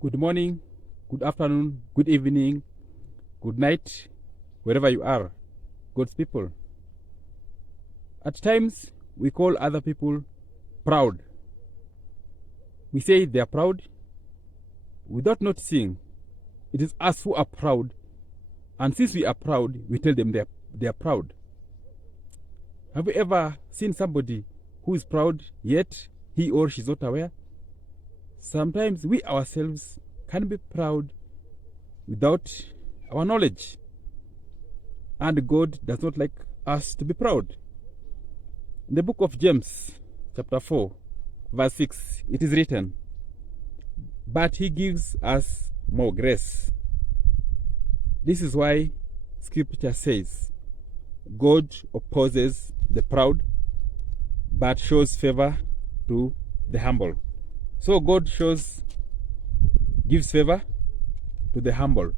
Good morning, good afternoon, good evening, good night, wherever you are, God's people. At times, we call other people proud. We say they are proud without noticing it is us who are proud, and since we are proud, we tell them they are proud. Have you ever seen somebody who is proud, yet he or she is not aware? Sometimes we ourselves can be proud without our knowledge. And God does not like us to be proud. In the book of James, chapter 4, verse 6, it is written, "But he gives us more grace." This is why Scripture says, God opposes the proud, but shows favor to the humble. So God gives favor to the humble.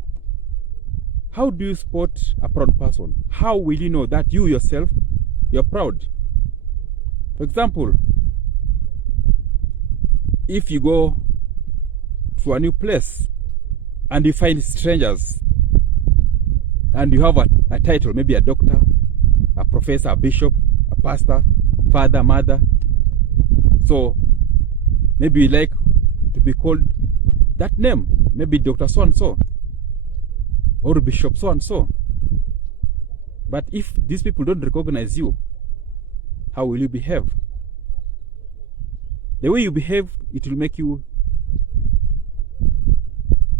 How do you spot a proud person? How will you know that you yourself, you're proud? For example, if you go to a new place and you find strangers and you have a title, maybe a doctor, a professor, a bishop, a pastor, father, mother. So maybe you like to be called that name, maybe Dr. So-and-so or Bishop so-and-so. But if these people don't recognize you, how will you behave? The way you behave, it will make you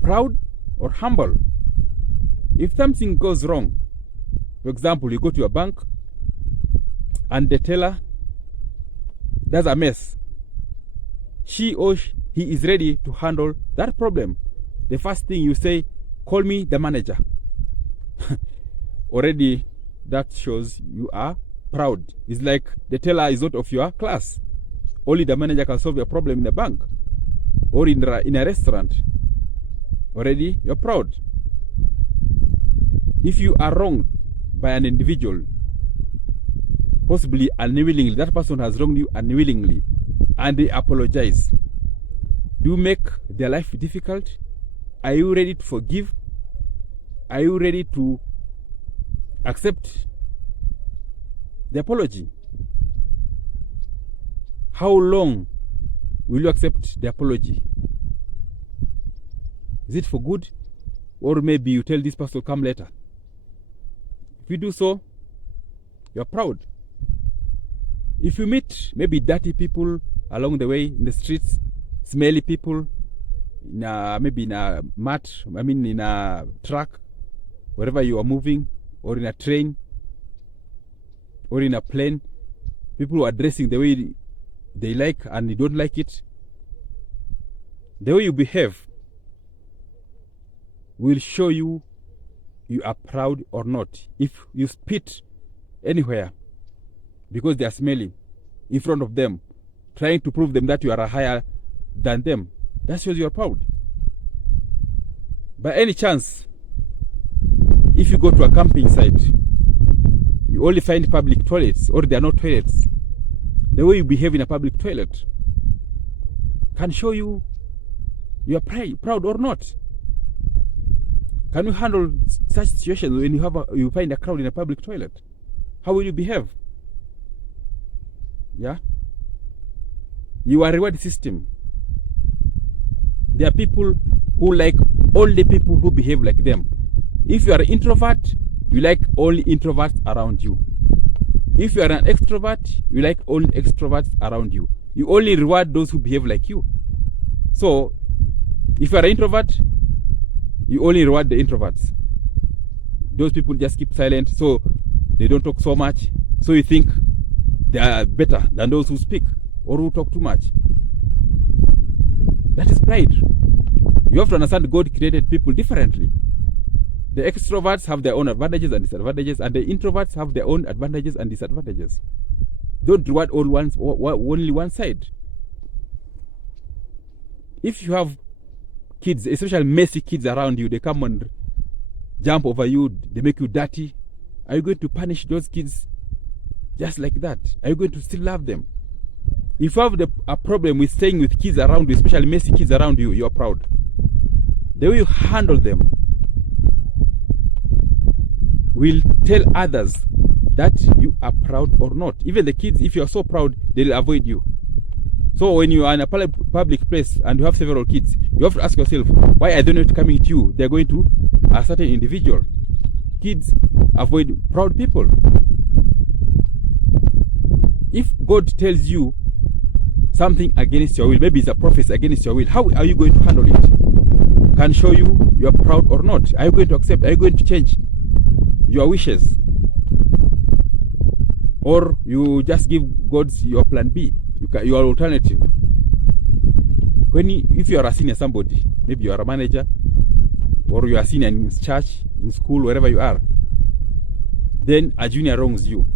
proud or humble. If something goes wrong, for example, you go to a bank and the teller does a mess, she or he is ready to handle that problem. The first thing you say, call me the manager. Already that shows you are proud. It's like the teller is not of your class. Only the manager can solve your problem in the bank or in a restaurant. Already you're proud. If you are wronged by an individual, possibly unwillingly, that person has wronged you unwillingly, and they apologize, do you make their life difficult? Are you ready to forgive? Are you ready to accept the apology? How long will you accept the apology? Is it for good? Or maybe you tell this person, come later. If you do so, you're proud. If you meet maybe dirty people along the way in the streets, smelly people, maybe in a truck, wherever you are moving, or in a train, or in a plane, people who are dressing the way they like and you don't like it, the way you behave will show you are proud or not. If you spit anywhere because they are smelly in front of them, trying to prove them that you are higher than them, that shows you are proud. By any chance, if you go to a camping site, you only find public toilets or there are no toilets, the way you behave in a public toilet can show you are proud or not. Can you handle such situations when you find a crowd in a public toilet? How will you behave? Yeah? You are a reward system. There are people who like only people who behave like them. If you are an introvert, you like only introverts around you. If you are an extrovert, you like only extroverts around you. You only reward those who behave like you. So, if you are an introvert, you only reward the introverts. Those people just keep silent, so they don't talk so much. So you think they are better than those who speak or who talk too much. That is pride. You have to understand God created people differently. The extroverts have their own advantages and disadvantages, and the introverts have their own advantages and disadvantages. Don't reward only one side. If you have kids, especially messy kids around you, they come and jump over you, they make you dirty, are you going to punish those kids just like that? Are you going to still love them? If you have a problem with staying with kids around you, especially messy kids around you, you're proud. the way you handle them will tell others that you are proud or not. Even the kids, if you are so proud, they'll avoid you. So when you are in a public place and you have several kids, you have to ask yourself, why are they not coming to you? They're going to a certain individual. Kids avoid proud people. If God tells you something against your will, maybe it's a prophecy against your will, how are you going to handle it? Can show you are proud or not. Are you going to accept? Are you going to change your wishes? Or you just give God's your plan B, your alternative. If you are a senior somebody, maybe you are a manager, or you are senior in church, in school, wherever you are, then a junior wrongs you.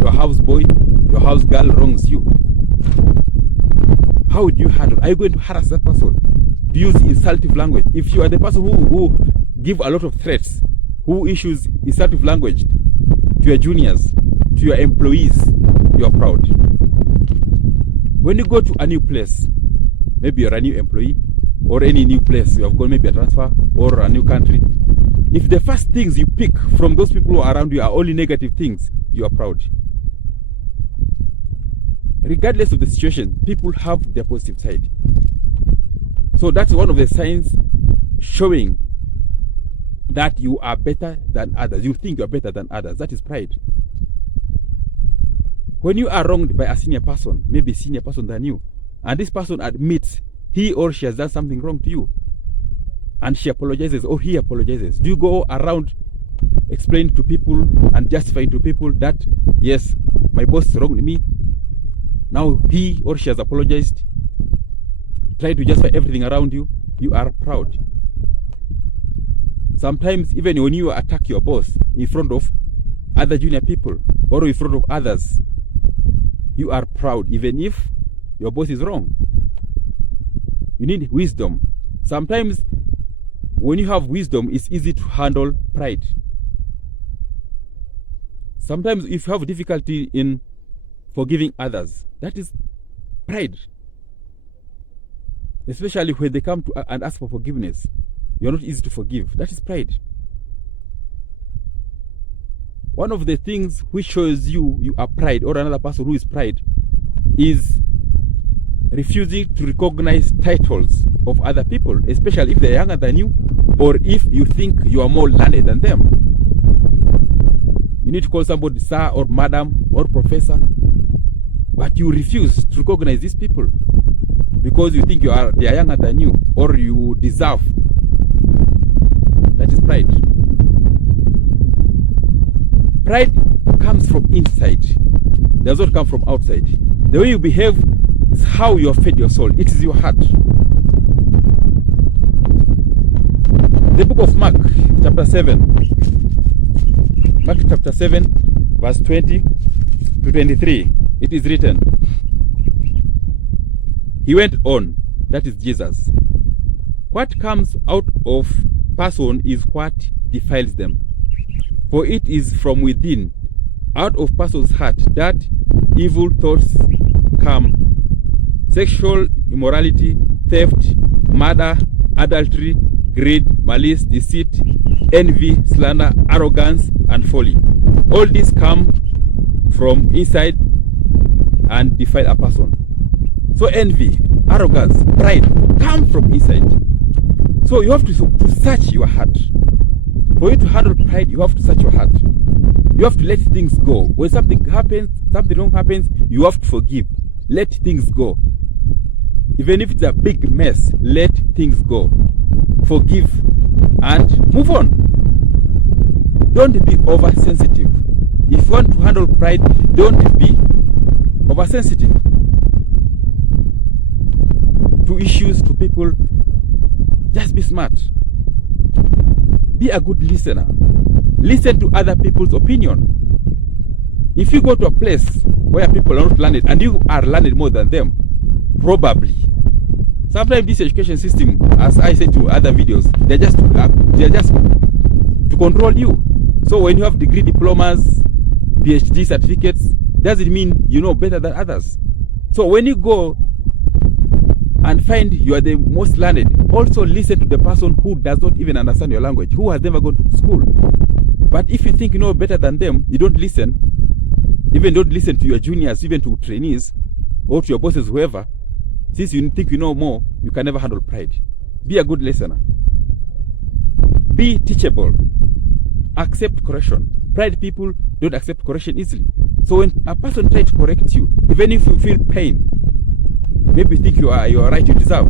Your houseboy, your house girl wrongs you. How would you handle? Are you going to harass that person? Do you use insultive language? If you are the person who give a lot of threats, who issues insultive language to your juniors, to your employees, you are proud. When you go to a new place, maybe you're a new employee, or any new place you have gone, maybe a transfer or a new country, if the first things you pick from those people who are around you are only negative things, you are proud. Regardless of the situation, people have their positive side. So that's one of the signs showing that you are better than others. You think you are better than others. That is pride. When you are wronged by a senior person, maybe a senior person than you, and this person admits he or she has done something wrong to you, and she apologizes or he apologizes, do you go around explaining to people and justifying to people that, yes, my boss wronged me, now he or she has apologized, try to justify everything around you? You are proud. Sometimes even when you attack your boss in front of other junior people or in front of others, you are proud even if your boss is wrong. You need wisdom. Sometimes when you have wisdom, it's easy to handle pride. Sometimes if you have difficulty in forgiving others, that is pride. Especially when they come to and ask for forgiveness, you're not easy to forgive. That is pride. One of the things which shows you are pride, or another person who is pride, is refusing to recognize titles of other people, especially if they're younger than you, or if you think you are more learned than them. You need to call somebody sir or madam or professor, but you refuse to recognize these people because you think they are younger than you, or you deserve. That is pride. Pride comes from inside. It does not come from outside. The way you behave is how you have fed your soul. It is your heart. The book of Mark, chapter 7. Mark chapter 7, verse 20 to 23. It is written, he went on, that is Jesus. What comes out of person is what defiles them. For it is from within, out of person's heart, that evil thoughts come. Sexual immorality, theft, murder, adultery, greed, malice, deceit, envy, slander, arrogance, and folly. All these come from inside and defile a person. So envy, arrogance, pride come from inside. So you have to search your heart. For you to handle pride, you have to search your heart. You have to let things go. When something happens, something wrong happens, you have to forgive. Let things go. Even if it's a big mess, let things go. Forgive and move on. Don't be oversensitive. If you want to handle pride, don't be oversensitive to issues, to people. Just be smart. Be a good listener. Listen to other people's opinion. If you go to a place where people are not learned and you are learned more than them, probably. Sometimes this education system, as I said to other videos, they're just to control you. So when you have degree diplomas, PhD certificates, doesn't mean you know better than others. So when you go and find you are the most learned, also listen to the person who does not even understand your language, who has never gone to school. But if you think you know better than them, you don't listen. Even don't listen to your juniors, even to trainees, or to your bosses, whoever. Since you think you know more, you can never handle pride. Be a good listener. Be teachable. Accept correction. Pride people don't accept correction easily. So when a person tries to correct you, even if you feel pain, maybe you think you are right, you deserve,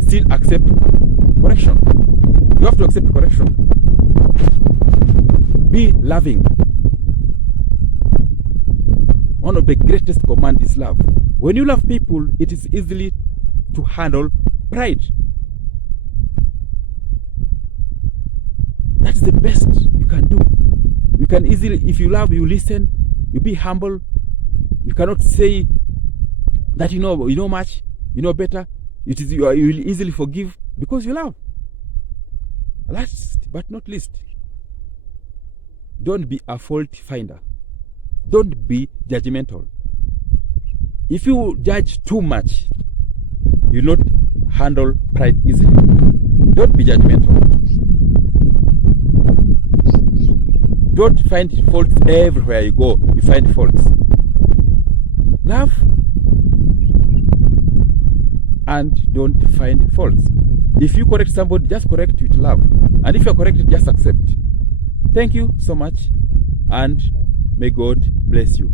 still accept correction. You have to accept correction. Be loving. One of the greatest commands is love. When you love people, it is easily to handle pride. That's the best you can do. You can easily, if you love, you listen, you be humble. You cannot say that you know much, you know better. You will easily forgive because you love. Last but not least, don't be a fault finder. Don't be judgmental. If you judge too much, you will not handle pride easily. Don't be judgmental. Don't find faults everywhere you go. You find faults. Love and don't find faults. If you correct somebody, just correct with love. And if you're corrected, just accept. Thank you so much, and may God bless you.